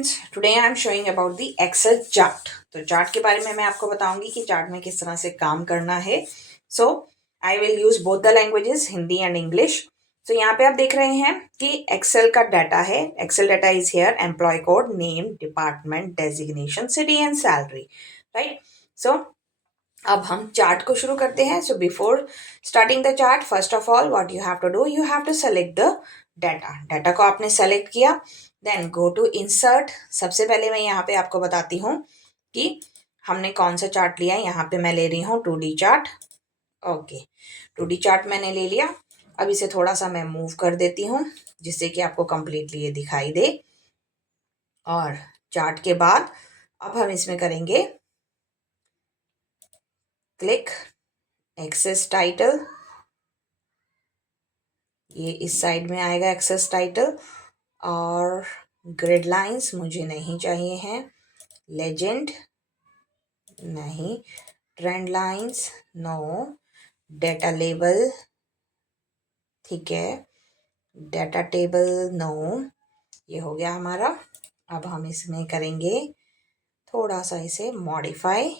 Friends, today I am showing about the Excel chart. तो chart के बारे में मैं आपको बताऊंगी कि चार्ट में किस तरह से काम करना है। So I will use both the languages, Hindi and English. So यहाँ पे आप देख रहे हैं कि एक्सेल का डाटा है। Excel data is here, employ code, name, department, designation, city and salary, right. So अब हम चार्ट को शुरू करते हैं। So before starting the chart, first of all what you have to do, you have to select the data को आपने select किया, then go to insert. सबसे पहले मैं यहाँ पे आपको बताती हूँ कि हमने कौन सा चार्ट लिया है। यहाँ पे मैं ले रही हूँ 2D chart. Okay, 2D chart मैंने ले लिया। अब इसे थोड़ा सा मैं मूव कर देती हूँ जिससे कि आपको कंप्लीटली ये दिखाई दे। और चार्ट के बाद अब हम इसमें करेंगे क्लिक एक्सेस टाइटल। ये इस साइड में आएगा एक्सेस टाइटल। और ग्रिड लाइंस मुझे नहीं चाहिए हैं, लेजेंड नहीं, trend lines no, data label ठीक है, डेटा टेबल नो। ये हो गया हमारा। अब हम इसमें करेंगे थोड़ा सा इसे मॉडिफाई।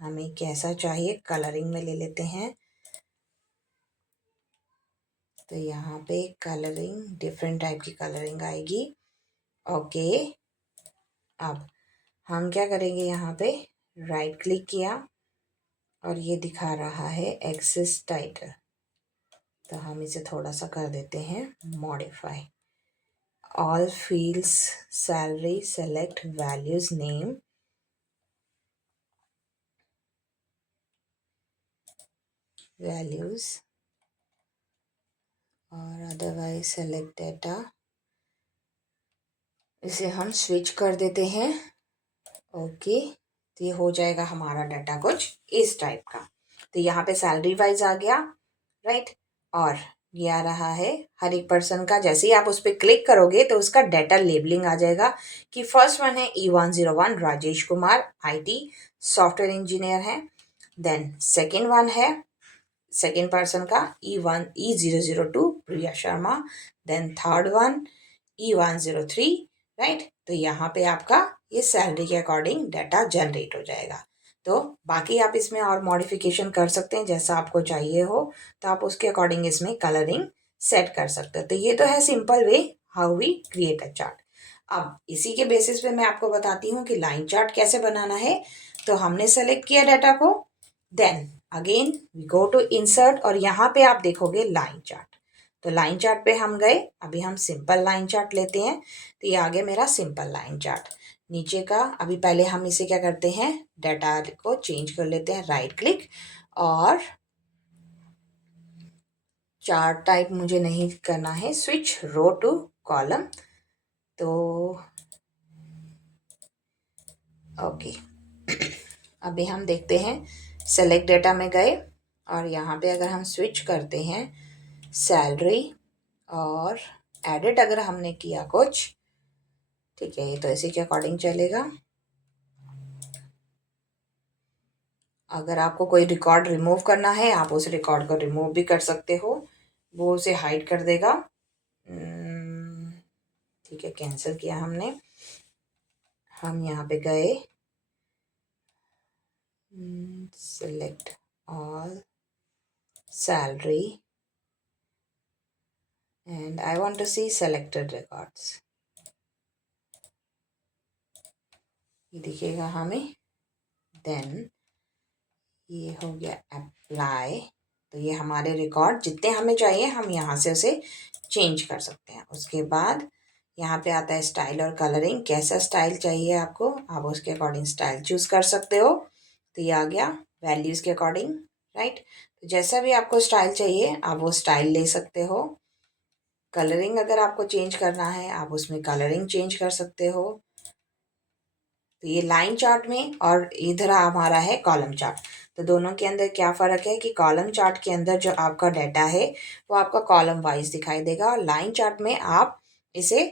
हमें कैसा चाहिए, कलरिंग में ले लेते हैं। तो यहाँ पे कलरिंग, डिफरेंट टाइप की कलरिंग आएगी। ओके, अब हम क्या करेंगे, यहाँ पे राइट क्लिक किया और ये दिखा रहा है एक्सेस टाइटल। तो हम इसे थोड़ा सा कर देते हैं modify. All fields, salary, select values, name, values और अदरवाइज सेलेक्ट डेटा। इसे हम स्विच कर देते हैं। ओके, तो ये हो जाएगा हमारा डाटा कुछ इस टाइप का। तो यहाँ पे सैलरी वाइज आ गया, राइट। और ये आ रहा है हर एक पर्सन का। जैसे ही आप उस पर क्लिक करोगे तो उसका डाटा लेबलिंग आ जाएगा कि फर्स्ट वन है E101 Rajesh Kumar, IT software engineer है। देन सेकेंड वन है, सेकेंड पर्सन का E002 Priya Sharma. Then third one E103, right. तो यहाँ पे आपका ये सैलरी के अकॉर्डिंग डाटा जनरेट हो जाएगा। तो बाकी आप इसमें और मॉडिफिकेशन कर सकते हैं, जैसा आपको चाहिए हो तो आप उसके अकॉर्डिंग इसमें कलरिंग सेट कर सकते हो। तो ये तो है simple way how we create a chart. अब इसी के बेसिस पे मैं आपको बताती हूँ कि लाइन चार्ट कैसे बनाना है। तो हमने सेलेक्ट किया डाटा को, then again we go to insert और यहाँ पे आप देखोगे लाइन चार्ट। तो लाइन चार्ट पे हम गए, अभी हम सिंपल लाइन चार्ट लेते हैं। तो ये आ गया मेरा सिंपल लाइन चार्ट। नीचे का अभी पहले हम इसे क्या करते हैं, डाटा को चेंज कर लेते हैं, राइट क्लिक। और चार्ट टाइप मुझे नहीं करना है, स्विच रो टू कॉलम। तो ओके, अभी हम देखते हैं सेलेक्ट डेटा में गए और यहाँ पे अगर हम स्विच करते हैं सैलरी और एडिट अगर हमने किया कुछ, ठीक है, तो इसी के अकॉर्डिंग चलेगा। अगर आपको कोई रिकॉर्ड रिमूव करना है आप उस रिकॉर्ड को रिमूव भी कर सकते हो, वो उसे हाइड कर देगा। ठीक है, कैंसिल किया हमने। हम यहाँ पे गए, select all salary and I want to see selected records। ये दिखेगा हमें। देन ये हो गया अप्लाई। तो ये हमारे रिकॉर्ड जितने हमें चाहिए हम यहाँ से उसे चेंज कर सकते हैं। उसके बाद यहाँ पे आता है स्टाइल और कलरिंग, कैसा स्टाइल चाहिए आपको, आप उसके अकॉर्डिंग स्टाइल चूज कर सकते हो। तो ये आ गया वैल्यूज़ के अकॉर्डिंग, राइट। तो जैसा भी आपको स्टाइल चाहिए आप वो स्टाइल ले सकते हो। कलरिंग अगर आपको चेंज करना है आप उसमें कलरिंग चेंज कर सकते हो। तो ये लाइन चार्ट में और इधर हमारा है कॉलम चार्ट। तो दोनों के अंदर क्या फ़र्क है कि कॉलम चार्ट के अंदर जो आपका डाटा है वो आपका कॉलम वाइज दिखाई देगा और लाइन चार्ट में आप इसे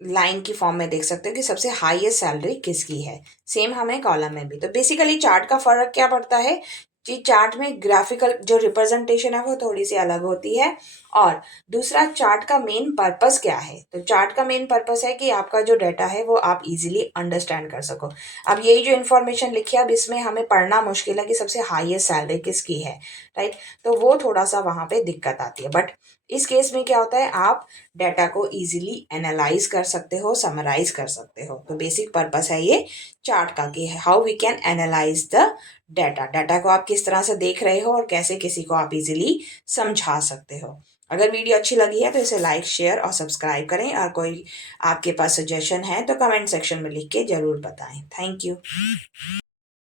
लाइन की फॉर्म में देख सकते हो कि सबसे हाईएस्ट सैलरी किसकी है। सेम हमें कॉलम में भी। तो बेसिकली चार्ट का फ़र्क क्या पड़ता है कि चार्ट में ग्राफिकल जो रिप्रेजेंटेशन है वो थोड़ी सी अलग होती है और दूसरा चार्ट का मेन पर्पस क्या है। तो चार्ट का मेन पर्पस है कि आपका जो डाटा है वो आप इजीली अंडरस्टैंड कर सको। अब यही जो इन्फॉर्मेशन लिखी है, अब इसमें हमें पढ़ना मुश्किल है कि सबसे हाईएस्ट सैलरी किसकी है, राइट। तो वो थोड़ा सा वहाँ पे दिक्कत आती है। बट इस केस में क्या होता है, आप डाटा को इजीली एनालाइज कर सकते हो, समराइज कर सकते हो। तो बेसिक पर्पस है ये चार्ट का कि how we can analyse the data को आप किस तरह से देख रहे हो और कैसे किसी को आप इजीली समझा सकते हो। अगर वीडियो अच्छी लगी है तो इसे लाइक, शेयर और सब्सक्राइब करें, और कोई आपके पास सजेशन है तो कमेंट सेक्शन में लिख के ज़रूर बताएं। Thank you.